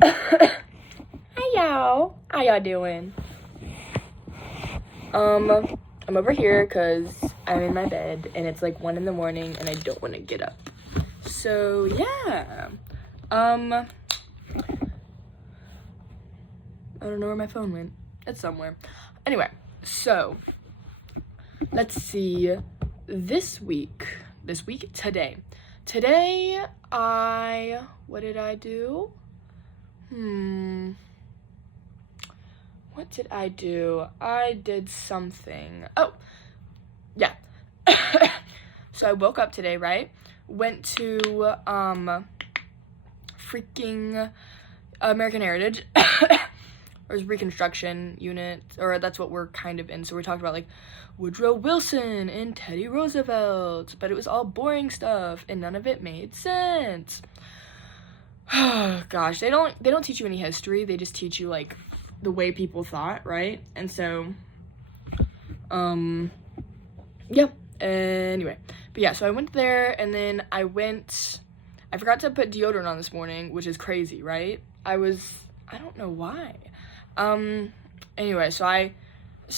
Hi y'all, how y'all doing? I'm over here because I'm in my bed and it's like 1 in the morning and I don't want to get up. So yeah, I don't know where my phone went. It's somewhere. Anyway, so let's see. Today, what did I do? What did I do? I did something. Oh, yeah. So I woke up today, right? Went to, freaking American Heritage. Or Reconstruction unit, or that's what we're kind of in. So we talked about like Woodrow Wilson and Teddy Roosevelt, but it was all boring stuff and none of it made sense. Gosh, they don't teach you any history. They just teach you like the way people thought, right? And so, yeah. Anyway, but yeah. So I went there, and then I forgot to put deodorant on this morning, which is crazy, right? I don't know why. Anyway, so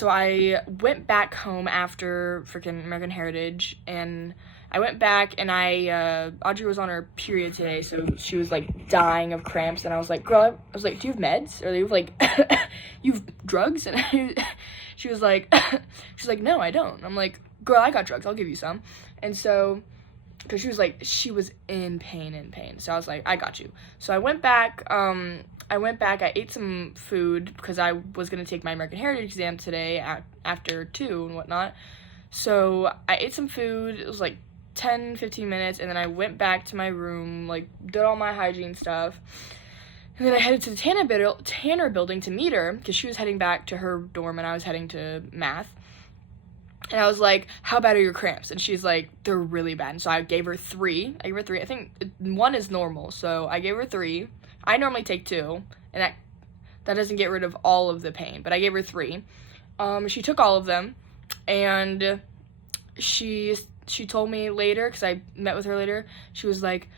I went back home after freaking American Heritage, and I went back, and Audrey was on her period today, so she was like dying of cramps, and I was like, girl, I was like, do you have meds? Or do you have like, you have drugs? And she was like, no, I don't. I'm like, girl, I got drugs, I'll give you some. And so, because she was in pain. So I was like, I got you. So I went back, I ate some food because I was going to take my American Heritage exam today after 2 and whatnot. So I ate some food. It was like 10, 15 minutes. And then I went back to my room, like did all my hygiene stuff. And then I headed to the Tanner building to meet her because she was heading back to her dorm and I was heading to math. And I was like, how bad are your cramps? And she's like, they're really bad. And so I gave her 3. I think 1 is normal. So I gave her 3. I normally take 2, and that doesn't get rid of all of the pain, but I gave her 3. She took all of them, and she told me later, because I met with her later, she was like,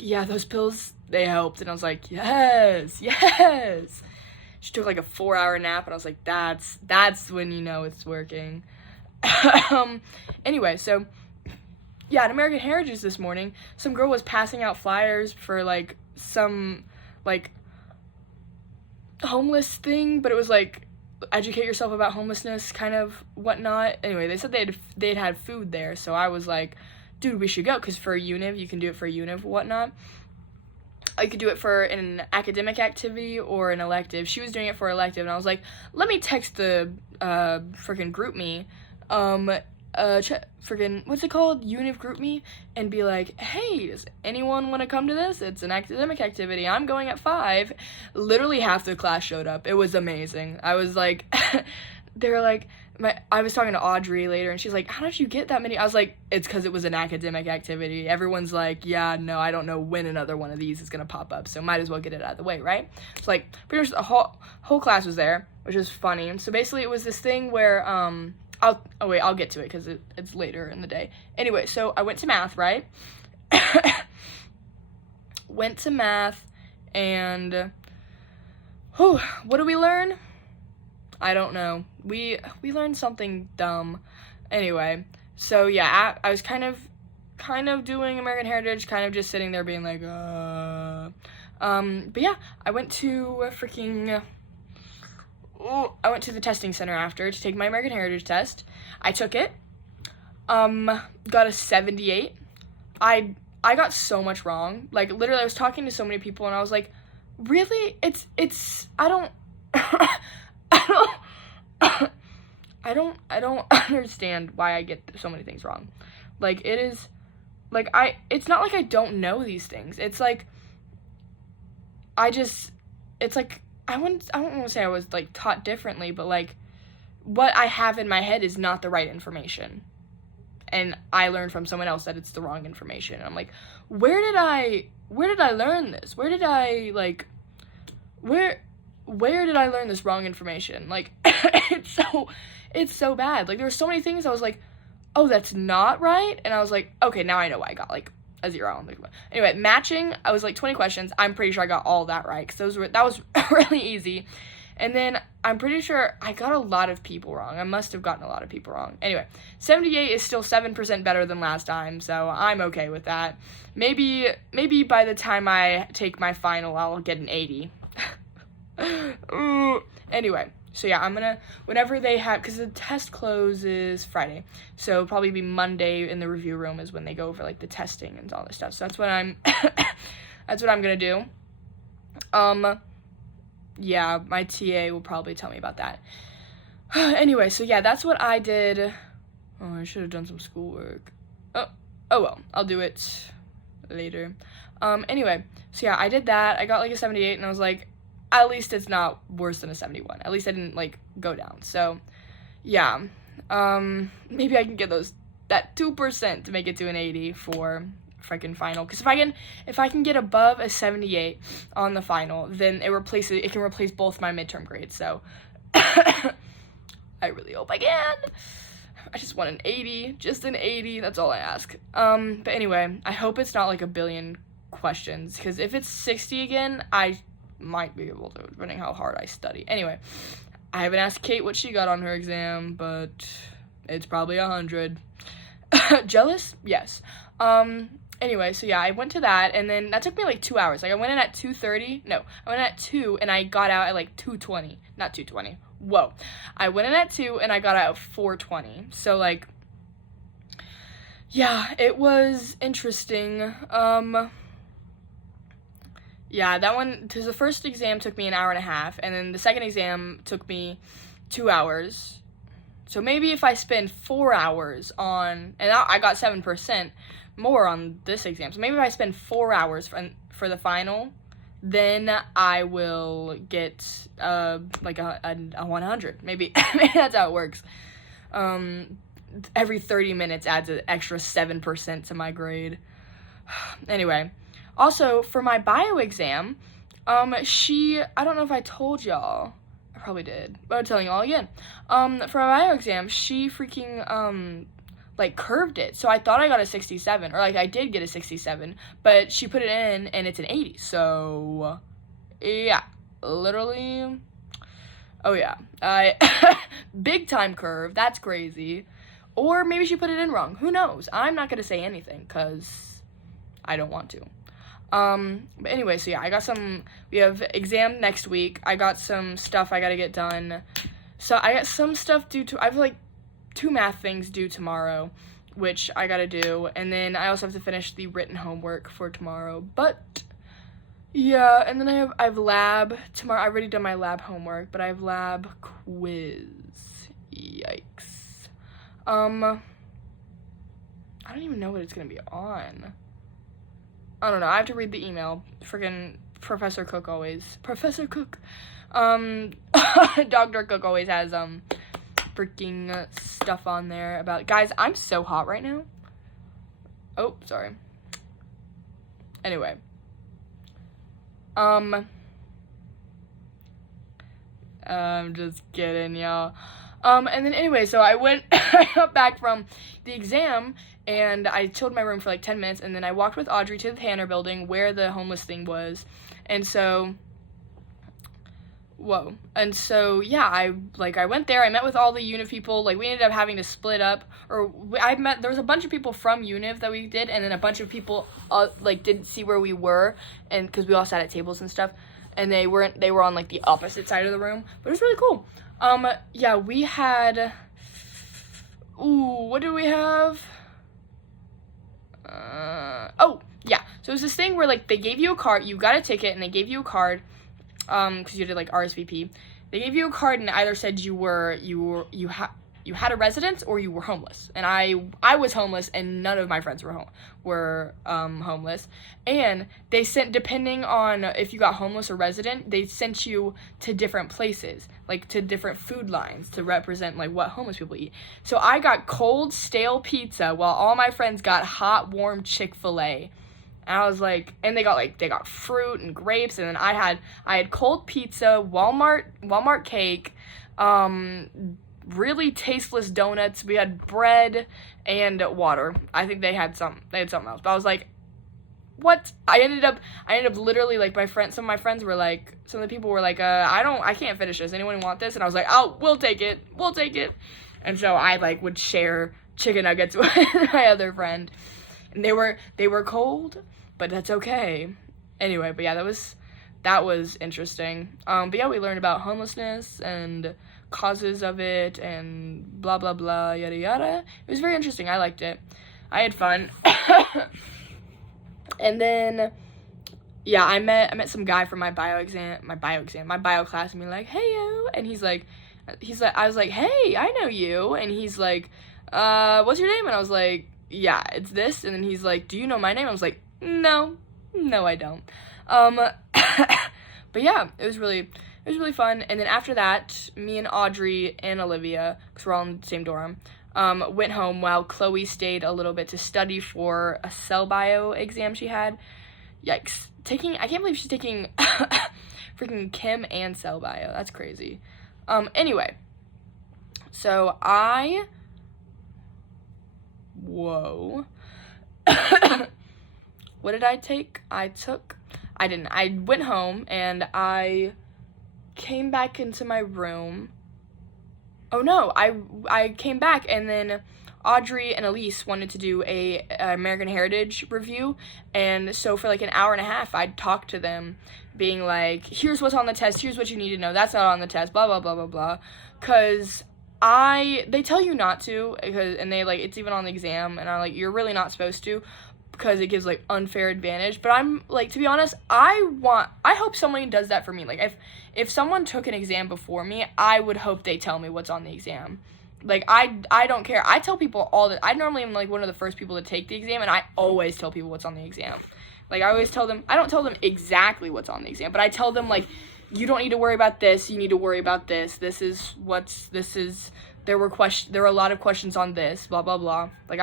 yeah, those pills, they helped. And I was like, yes. She took like a 4-hour nap, and I was like, that's when you know it's working. Anyway, so yeah, at American Heritage this morning, some girl was passing out flyers for like some like homeless thing, but it was like educate yourself about homelessness kind of whatnot. Anyway, they said they'd had food there, so I was like, dude, we should go, because for a univ, you can do it for a univ whatnot. I could do it for an academic activity or an elective. She was doing it for elective, and I was like, let me text the freaking group me freaking, what's it called, Univ Group Me, and be like, hey, does anyone want to come to this? It's an academic activity. I'm going at 5. Literally half the class showed up. It was amazing. I was like, they were like, I was talking to Audrey later, and she's like, how did you get that many? I was like, it's because it was an academic activity. Everyone's like, yeah, no, I don't know when another one of these is going to pop up, so might as well get it out of the way, right? So, like, pretty much the whole class was there, which is funny. And so basically it was this thing where, I'll get to it because it's later in the day. Anyway, so I went to math, right? Went to math, and what do we learn? I don't know. We learned something dumb. Anyway, so yeah, I was kind of doing American Heritage, kind of just sitting there being like, but yeah, I went to the testing center after to take my American Heritage test. I took it. Got a 78. I got so much wrong. Like, literally, I was talking to so many people, and I was like, really? I don't I don't understand why I get so many things wrong. Like, it is, like, it's not like I don't know these things. It's like, it's like, I don't want to say I was, like, taught differently, but, like, what I have in my head is not the right information. And I learned from someone else that it's the wrong information. And I'm like, where did I learn this? Where did I learn this wrong information? Like, it's so bad. Like, there were so many things I was like, oh, that's not right. And I was like, okay, now I know why I got, like, a 0. I don't think about. Anyway, matching, I was like 20 questions. I'm pretty sure I got all that right because that was really easy. And then I'm pretty sure I got a lot of people wrong. I must have gotten a lot of people wrong. Anyway, 78 is still 7% better than last time, so I'm okay with that. Maybe by the time I take my final, I'll get an 80. Anyway, so yeah, I'm gonna, whenever they have, because the test closes Friday, so probably be Monday in the review room is when they go over, like, the testing and all this stuff. So that's what I'm, that's what I'm gonna do. Yeah, my TA will probably tell me about that. Anyway, so yeah, that's what I did. Oh, I should have done some schoolwork. Oh well, I'll do it later. Anyway, so yeah, I did that. I got like a 78, and I was like, at least it's not worse than a 71. At least I didn't like go down. So yeah, maybe I can get that 2% to make it to an 80 for freaking final, because if I can get above a 78 on the final, then it can replace both my midterm grades. So I really hope I can. I just want an 80, just an 80. That's all I ask. But anyway, I hope it's not like a billion questions, because if it's 60 again, I might be able to, depending how hard I study. Anyway, I haven't asked Kate what she got on her exam, but it's probably 100. Jealous? Yes. Anyway, so yeah, I went to that, and then that took me like 2 hours. Like, I went in at 2:30. No, I went in at 2, and I got out at like 2:20. Not 2:20. Whoa. I went in at 2, and I got out at 4:20. So, like, yeah, it was interesting. Yeah, that one, because the first exam took me an hour and a half, and then the second exam took me 2 hours. So maybe if I spend 4 hours on, and I got 7% more on this exam, so maybe if I spend 4 hours for the final, then I will get like a 100. Maybe that's how it works. Every 30 minutes adds an extra 7% to my grade. Anyway, also for my bio exam, I don't know if I told y'all. I probably did, but I'm telling y'all again. For my bio exam, she freaking like curved it, so I thought I got a 67, or like I did get a 67, but she put it in and it's an 80. So yeah, literally. Oh yeah, big time curve. That's crazy. Or maybe she put it in wrong. Who knows? I'm not gonna say anything because I don't want to. But anyway, so yeah, we have exam next week. I got some stuff I gotta get done. So I got some stuff I have like 2 math things due tomorrow, which I gotta do. And then I also have to finish the written homework for tomorrow. But yeah, and then I have lab tomorrow. I've already done my lab homework, but I have lab quiz. Yikes. I don't even know what it's gonna be on. I don't know. I have to read the email. Friggin' Professor Cook always. Professor Cook. Dr. Cook always has, freaking stuff on there about... Guys, I'm so hot right now. Oh, sorry. Anyway. I'm just kidding, y'all. And then anyway, so I got back from the exam, and I chilled in my room for like 10 minutes, and then I walked with Audrey to the Tanner building where the homeless thing was. And so, yeah, I went there, I met with all the UNIV people. Like, we ended up having to split up, there was a bunch of people from UNIV that we did, and then a bunch of people, didn't see where we were, and because we all sat at tables and stuff, and they were on, like, the opposite side of the room, but it was really cool. Yeah, we had, what did we have? Oh, yeah, so it was this thing where, like, they gave you a card, you got a ticket, and they gave you a card, because you did, like, RSVP. They gave you a card, and it either said you had a residence or you were homeless. And I was homeless, and none of my friends were homeless. And they sent, depending on if you got homeless or resident, they sent you to different places, like to different food lines to represent like what homeless people eat. So I got cold, stale pizza while all my friends got hot, warm Chick-fil-A. And I was like, and they got fruit and grapes, and then I had cold pizza, Walmart cake, really tasteless donuts. We had bread and water. I think they had something else. But I was like, what? I ended up literally, like, some of my friends were like, some of the people were like, I can't finish this. Anyone want this? And I was like, oh, we'll take it. And so I, like, would share chicken nuggets with my other friend. And they were cold, but that's okay. Anyway, but yeah, that was interesting. But yeah, we learned about homelessness and causes of it and blah, blah, blah, yada, yada. It was very interesting. I liked it. I had fun. And then, yeah, I met some guy from my bio class, and be like, hey, yo, and he's like, I was like, hey, I know you, and he's like, what's your name? And I was like, yeah, it's this, and then he's like, do you know my name? I was like, no, I don't. But yeah, it was really fun. And then after that, me and Audrey and Olivia, because we're all in the same dorm, went home while Chloe stayed a little bit to study for a cell bio exam she had. Yikes. I can't believe she's taking freaking chem and cell bio. That's crazy. Anyway. So whoa. What did I take? I didn't. I went home and I came back into my room. Oh no, I came back, and then Audrey and Elise wanted to do a American Heritage review, and so for like an hour and a half, I'd talk to them, being like, here's what's on the test, here's what you need to know, that's not on the test, blah, blah, blah, blah, blah, because they tell you not to, and they, like, it's even on the exam, and I'm like, you're really not supposed to, because it gives, like, unfair advantage. But I'm, like, to be honest, I hope someone does that for me. Like, if someone took an exam before me, I would hope they tell me what's on the exam. Like, I don't care. I tell people I normally am, like, one of the first people to take the exam, and I always tell people what's on the exam. Like, I always tell them, I don't tell them exactly what's on the exam, but I tell them, like, you don't need to worry about this, you need to worry about this, there were a lot of questions on this, blah, blah, blah. Like,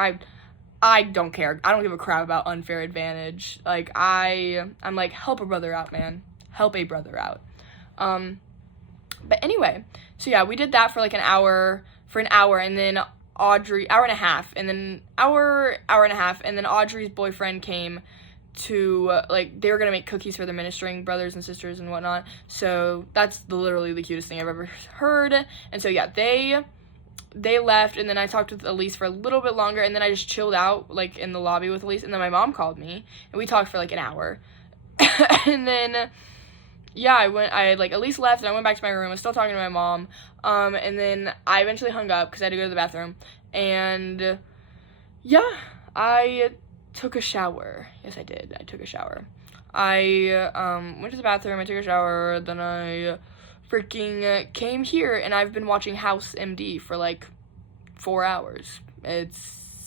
I don't care. I don't give a crap about unfair advantage. Like, I'm like, help a brother out, man. Help a brother out. But anyway, so yeah, we did that for like an hour, and then hour and a half, and then Audrey's boyfriend came to, like, they were gonna make cookies for the ministering brothers and sisters and whatnot, so that's literally the cutest thing I've ever heard. And so yeah, they left, and then I talked with Elise for a little bit longer, and then I just chilled out, like, in the lobby with Elise, and then my mom called me, and we talked for, like, an hour. And then, yeah, Elise left, and I went back to my room. I was still talking to my mom, and then I eventually hung up, because I had to go to the bathroom, and, yeah, I took a shower. Yes, I did. I took a shower. I, went to the bathroom, I took a shower, then I freaking came here, and I've been watching House MD for like 4 hours. It's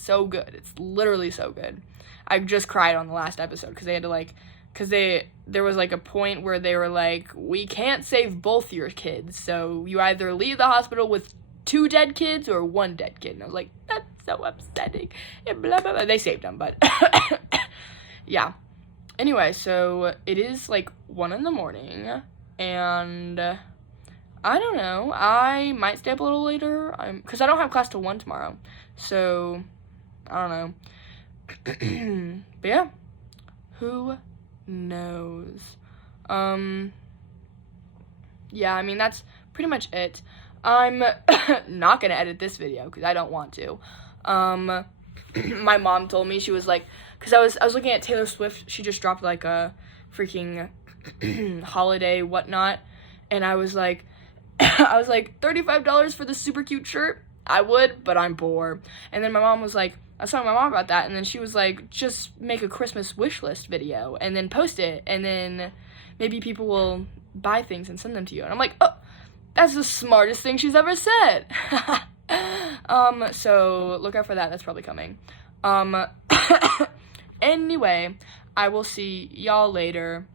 so good. It's literally so good. I just cried on the last episode because they had to there was like a point where they were like, we can't save both your kids, so you either leave the hospital with 2 dead kids or 1 dead kid. And I was like, that's so upsetting. And blah, blah, blah. They saved them, but yeah. Anyway, so it is like 1 a.m, and I don't know, I might stay up a little later, because I don't have class till 1 tomorrow, so, I don't know, but yeah, who knows. Yeah, I mean, that's pretty much it. I'm not gonna edit this video, because I don't want to. My mom told me, she was like, because I was looking at Taylor Swift, she just dropped, like, a freaking holiday whatnot, and I was like, $35 for this super cute shirt? I would, but I'm poor. And then my mom was like, I was talking to my mom about that, and then she was like, just make a Christmas wish list video, and then post it, and then maybe people will buy things and send them to you. And I'm like, oh, that's the smartest thing she's ever said. So look out for that, that's probably coming. Anyway, I will see y'all later.